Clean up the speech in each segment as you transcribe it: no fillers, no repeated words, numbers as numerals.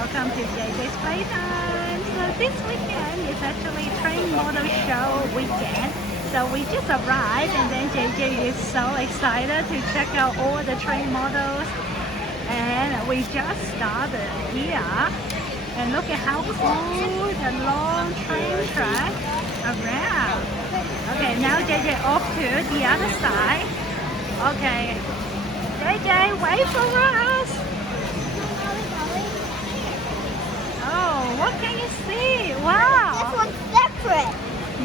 welcome to JJ's Playtime. So this weekend is actually train model show weekend. So we just arrived and then JJ is so excited to check out all the train models. And we just started here. And look at how cool the long train track around. Okay, now JJ off to the other side. Okay, JJ, wait for us. Oh, what can you see? Wow. This one's separate.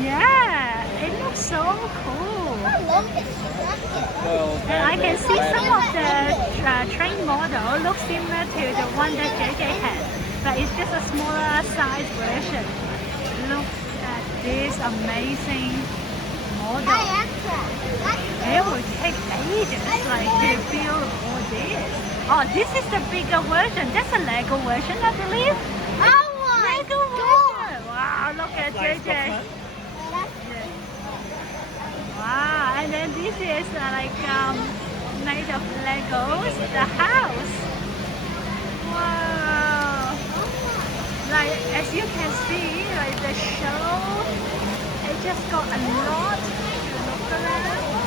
Yeah, it looks so cool. How long is it? And I can see some of the train model looks similar to the one that JJ had, but it's just a smaller size version. Look at this amazing model. It will take ages to build all this. Oh, this is the bigger version. That's a Lego version, I believe. Lego version. Wow, look at JJ. Wow, and then this is made of Legos, the house. Wow. Like as you can see, like the show, it just got a lot to look around.